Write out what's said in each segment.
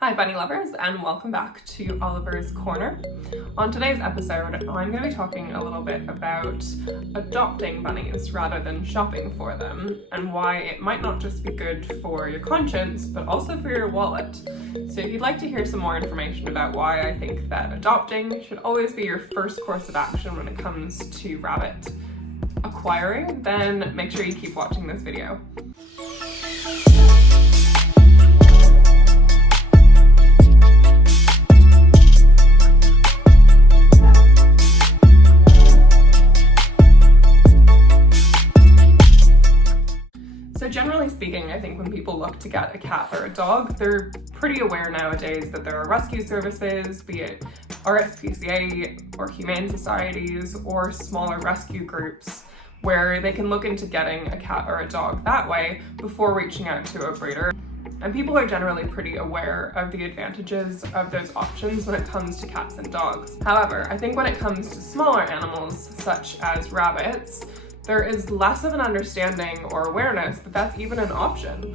Hi bunny lovers, and welcome back to Oliver's Corner. On today's episode, I'm going to be talking a little bit about adopting bunnies rather than shopping for them, and why it might not just be good for your conscience, but also for your wallet. So if you'd like to hear some more information about why I think that adopting should always be your first course of action when it comes to rabbit acquiring, then make sure you keep watching this video. Generally speaking, I think when people look to get a cat or a dog, they're pretty aware nowadays that there are rescue services, be it RSPCA or humane societies or smaller rescue groups, where they can look into getting a cat or a dog that way before reaching out to a breeder. And people are generally pretty aware of the advantages of those options when it comes to cats and dogs. However, I think when it comes to smaller animals, such as rabbits, there is less of an understanding or awareness that that's even an option.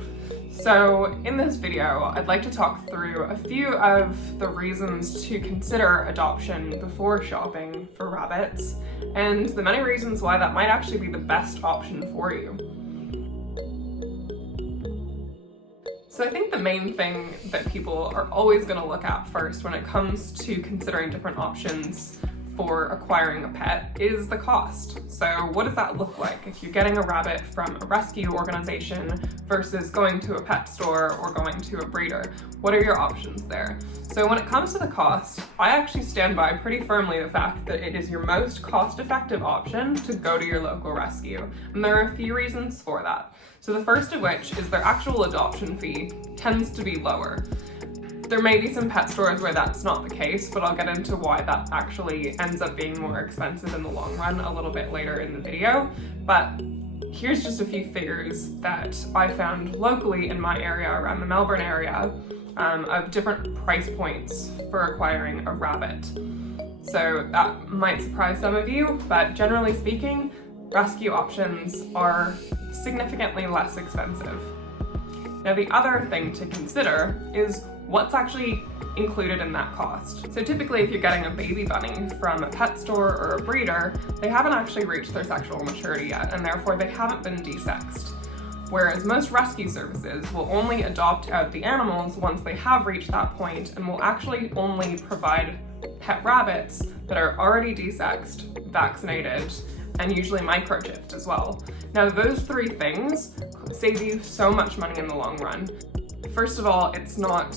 So in this video, I'd like to talk through a few of the reasons to consider adoption before shopping for rabbits, and the many reasons why that might actually be the best option for you. So I think the main thing that people are always going to look at first when it comes to considering different options for acquiring a pet is the cost. So what does that look like if you're getting a rabbit from a rescue organization versus going to a pet store or going to a breeder? What are your options there? So when it comes to the cost, I actually stand by pretty firmly the fact that it is your most cost-effective option to go to your local rescue. And there are a few reasons for that. So the first of which is their actual adoption fee tends to be lower. There may be some pet stores where that's not the case, but I'll get into why that actually ends up being more expensive in the long run a little bit later in the video. But here's just a few figures that I found locally in my area, around the Melbourne area, of different price points for acquiring a rabbit. So that might surprise some of you, but generally speaking, rescue options are significantly less expensive. Now, the other thing to consider is what's actually included in that cost. So typically if you're getting a baby bunny from a pet store or a breeder, they haven't actually reached their sexual maturity yet, and therefore they haven't been desexed. Whereas most rescue services will only adopt out the animals once they have reached that point, and will actually only provide pet rabbits that are already desexed, vaccinated, and usually microchipped as well. Now those three things save you so much money in the long run. First of all, it's not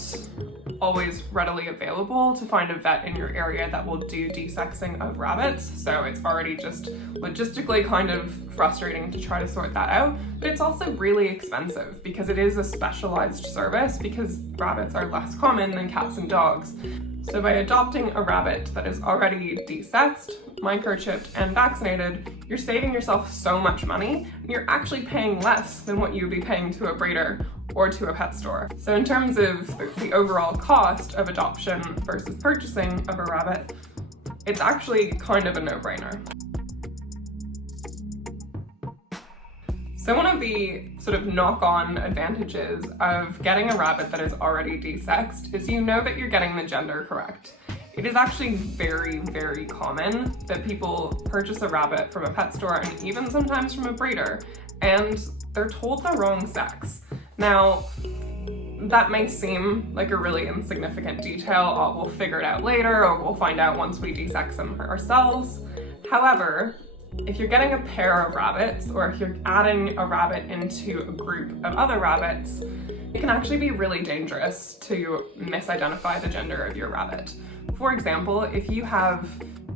always readily available to find a vet in your area that will do desexing of rabbits, so it's already just logistically kind of frustrating to try to sort that out, but it's also really expensive because it is a specialized service because rabbits are less common than cats and dogs. So by adopting a rabbit that is already desexed, microchipped, and vaccinated, you're saving yourself so much money, and you're actually paying less than what you would be paying to a breeder or to a pet store. So in terms of the overall cost of adoption versus purchasing of a rabbit, it's actually kind of a no-brainer. So one of the sort of knock-on advantages of getting a rabbit that is already desexed is you know that you're getting the gender correct. It is actually very, very common that people purchase a rabbit from a pet store and even sometimes from a breeder, and they're told the wrong sex. Now, that may seem like a really insignificant detail. Oh, we'll figure it out later, or we'll find out once we desex them ourselves. However, if you're getting a pair of rabbits, or if you're adding a rabbit into a group of other rabbits, it can actually be really dangerous to misidentify the gender of your rabbit. For example, if you have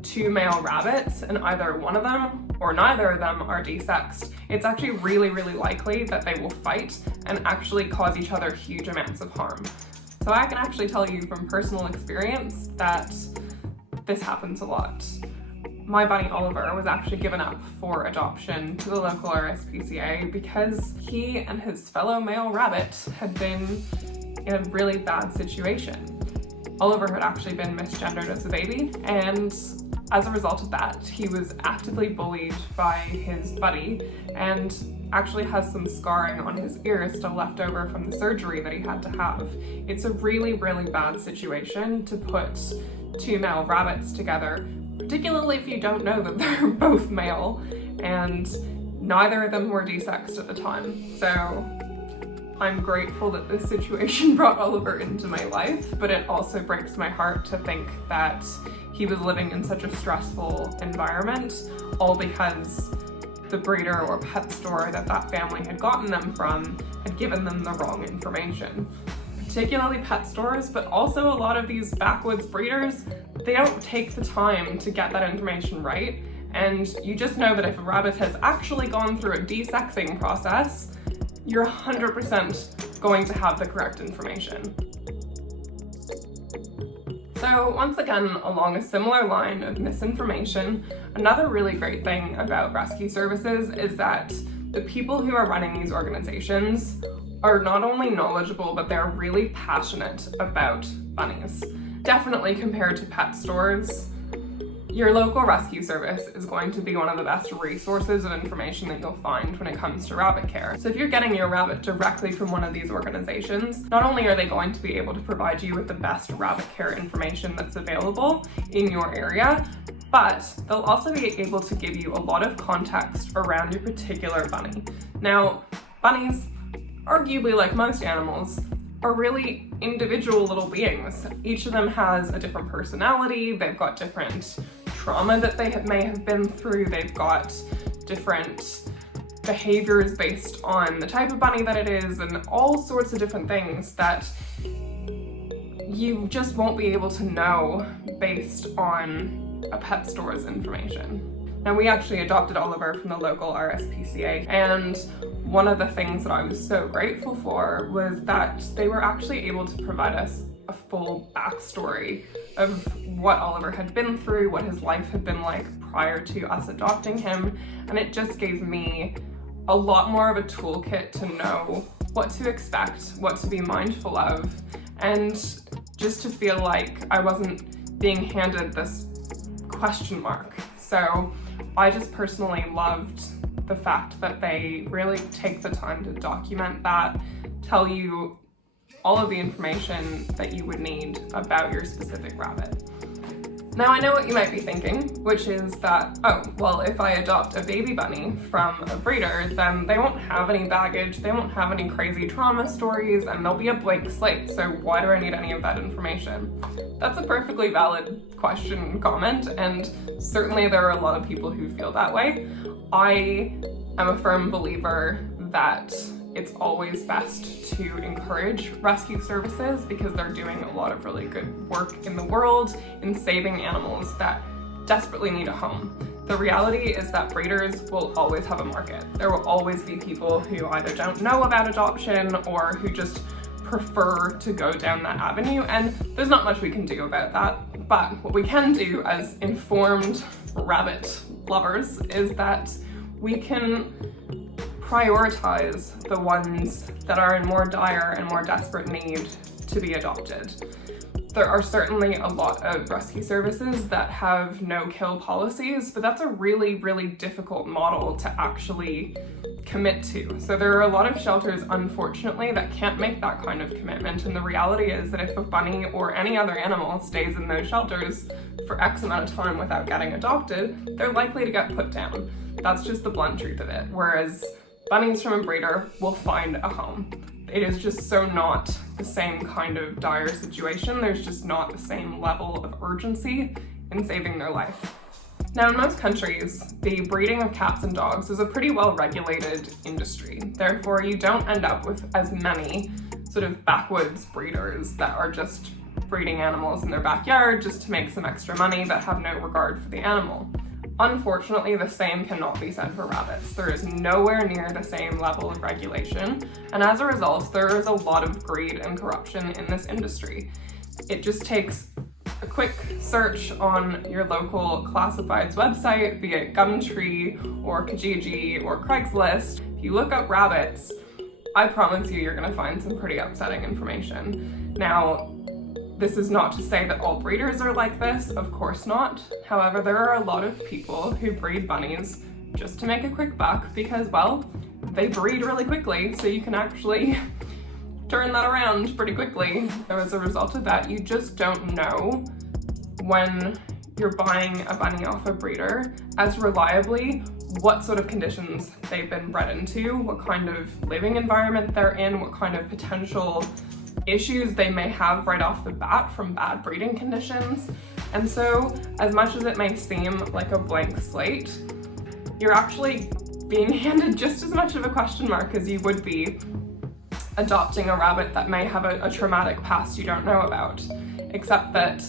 two male rabbits and either one of them or neither of them are desexed, it's actually really, really likely that they will fight and actually cause each other huge amounts of harm. So I can actually tell you from personal experience that this happens a lot. My bunny Oliver was actually given up for adoption to the local RSPCA because he and his fellow male rabbit had been in a really bad situation. Oliver had actually been misgendered as a baby, and as a result of that, he was actively bullied by his buddy, and actually has some scarring on his ear still left over from the surgery that he had to have. It's a really, really bad situation to put two male rabbits together, particularly if you don't know that they're both male, and neither of them were desexed at the time. So I'm grateful that this situation brought Oliver into my life, but it also breaks my heart to think that he was living in such a stressful environment, all because the breeder or pet store that family had gotten them from had given them the wrong information. Particularly pet stores, but also a lot of these backwoods breeders, they don't take the time to get that information right. And you just know that if a rabbit has actually gone through a desexing process, you're 100% going to have the correct information. So once again, along a similar line of misinformation, another really great thing about rescue services is that the people who are running these organizations are not only knowledgeable, but they're really passionate about bunnies. Definitely compared to pet stores, your local rescue service is going to be one of the best resources of information that you'll find when it comes to rabbit care. So if you're getting your rabbit directly from one of these organizations, not only are they going to be able to provide you with the best rabbit care information that's available in your area, but they'll also be able to give you a lot of context around your particular bunny. Now, bunnies, arguably like most animals, are really individual little beings. Each of them has a different personality, they've got different trauma that they may have been through, they've got different behaviors based on the type of bunny that it is, and all sorts of different things that you just won't be able to know based on a pet store's information. Now, we actually adopted Oliver from the local RSPCA, and one of the things that I was so grateful for was that they were actually able to provide us a full backstory of what Oliver had been through, what his life had been like prior to us adopting him, and it just gave me a lot more of a toolkit to know what to expect, what to be mindful of, and just to feel like I wasn't being handed this question mark. So I just personally loved the fact that they really take the time to document that, tell you all of the information that you would need about your specific rabbit. Now, I know what you might be thinking, which is that, oh, well, if I adopt a baby bunny from a breeder, then they won't have any baggage, they won't have any crazy trauma stories, and they'll be a blank slate, so why do I need any of that information? That's a perfectly valid question and comment, and certainly there are a lot of people who feel that way. I am a firm believer that it's always best to encourage rescue services because they're doing a lot of really good work in the world in saving animals that desperately need a home. The reality is that breeders will always have a market. There will always be people who either don't know about adoption or who just prefer to go down that avenue, and there's not much we can do about that. But what we can do as informed rabbit lovers is that we can prioritize the ones that are in more dire and more desperate need to be adopted. There are certainly a lot of rescue services that have no-kill policies, but that's a really, really difficult model to actually commit to. So there are a lot of shelters, unfortunately, that can't make that kind of commitment, and the reality is that if a bunny or any other animal stays in those shelters for X amount of time without getting adopted, they're likely to get put down. That's just the blunt truth of it. Whereas bunnies from a breeder will find a home. It is just so not the same kind of dire situation. There's just not the same level of urgency in saving their life. Now, in most countries, the breeding of cats and dogs is a pretty well-regulated industry. Therefore, you don't end up with as many sort of backwoods breeders that are just breeding animals in their backyard just to make some extra money that have no regard for the animal. Unfortunately, the same cannot be said for rabbits. There is nowhere near the same level of regulation, and as a result, there is a lot of greed and corruption in this industry. It just takes a quick search on your local classifieds website, be it Gumtree or Kijiji or Craigslist. If you look up rabbits, I promise you're gonna find some pretty upsetting information. Now, this is not to say that all breeders are like this, of course not. However, there are a lot of people who breed bunnies just to make a quick buck because, well, they breed really quickly, so you can actually turn that around pretty quickly. So as a result of that, you just don't know when you're buying a bunny off a breeder as reliably what sort of conditions they've been bred into, what kind of living environment they're in, what kind of potential issues they may have right off the bat from bad breeding conditions. And so, as much as it may seem like a blank slate, you're actually being handed just as much of a question mark as you would be adopting a rabbit that may have a traumatic past you don't know about, except that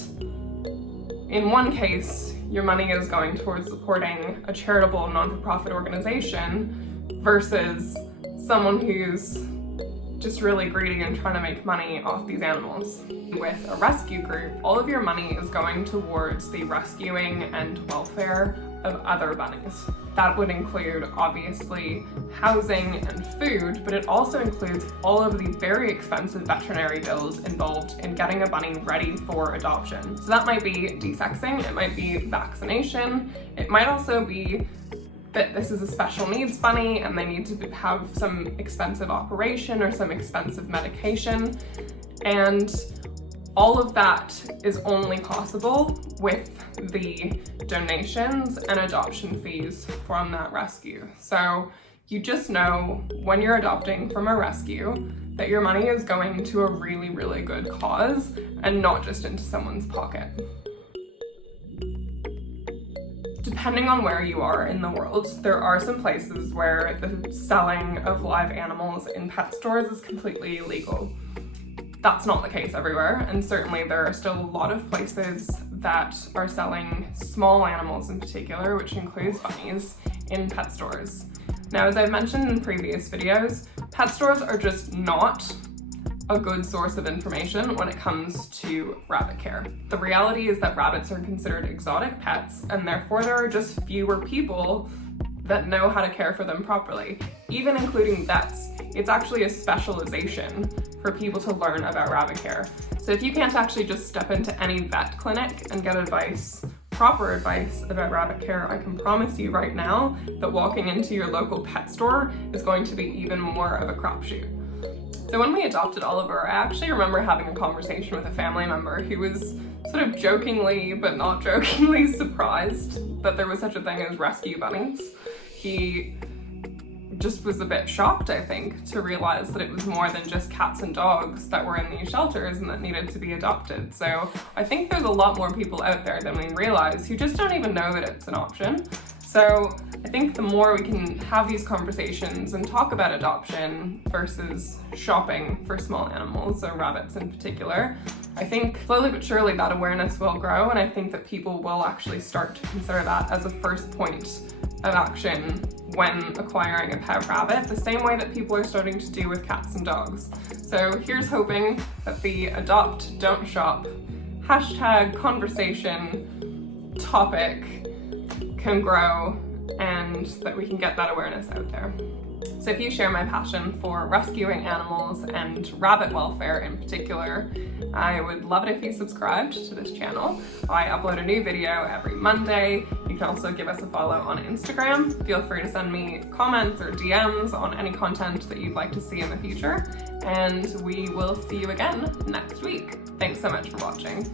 in one case, your money is going towards supporting a charitable non-for-profit organization versus someone who's just really greedy and trying to make money off these animals. With a rescue group, all of your money is going towards the rescuing and welfare of other bunnies. That would include, obviously, housing and food, but it also includes all of the very expensive veterinary bills involved in getting a bunny ready for adoption. So that might be desexing, it might be vaccination, it might also be that this is a special needs bunny and they need to have some expensive operation or some expensive medication. And all of that is only possible with the donations and adoption fees from that rescue. So you just know when you're adopting from a rescue that your money is going to a really, really good cause and not just into someone's pocket. Depending on where you are in the world, there are some places where the selling of live animals in pet stores is completely illegal. That's not the case everywhere, and certainly there are still a lot of places that are selling small animals in particular, which includes bunnies, in pet stores. Now, as I've mentioned in previous videos, pet stores are just not a good source of information when it comes to rabbit care. The reality is that rabbits are considered exotic pets, and therefore there are just fewer people that know how to care for them properly. Even including vets, it's actually a specialization for people to learn about rabbit care. So if you can't actually just step into any vet clinic and get advice, proper advice about rabbit care, I can promise you right now that walking into your local pet store is going to be even more of a crapshoot. So when we adopted Oliver, I actually remember having a conversation with a family member who was sort of jokingly, but not jokingly, surprised that there was such a thing as rescue bunnies. He just was a bit shocked, I think, to realize that it was more than just cats and dogs that were in these shelters and that needed to be adopted. So I think there's a lot more people out there than we realize who just don't even know that it's an option. So I think the more we can have these conversations and talk about adoption versus shopping for small animals, or rabbits in particular, I think slowly but surely that awareness will grow, and I think that people will actually start to consider that as a first point of action when acquiring a pet rabbit, the same way that people are starting to do with cats and dogs. So here's hoping that the adopt, don't shop #conversation topic can grow and that we can get that awareness out there. So if you share my passion for rescuing animals and rabbit welfare in particular, I would love it if you subscribed to this channel. I upload a new video every Monday. You can also give us a follow on Instagram. Feel free to send me comments or DMs on any content that you'd like to see in the future. And we will see you again next week. Thanks so much for watching.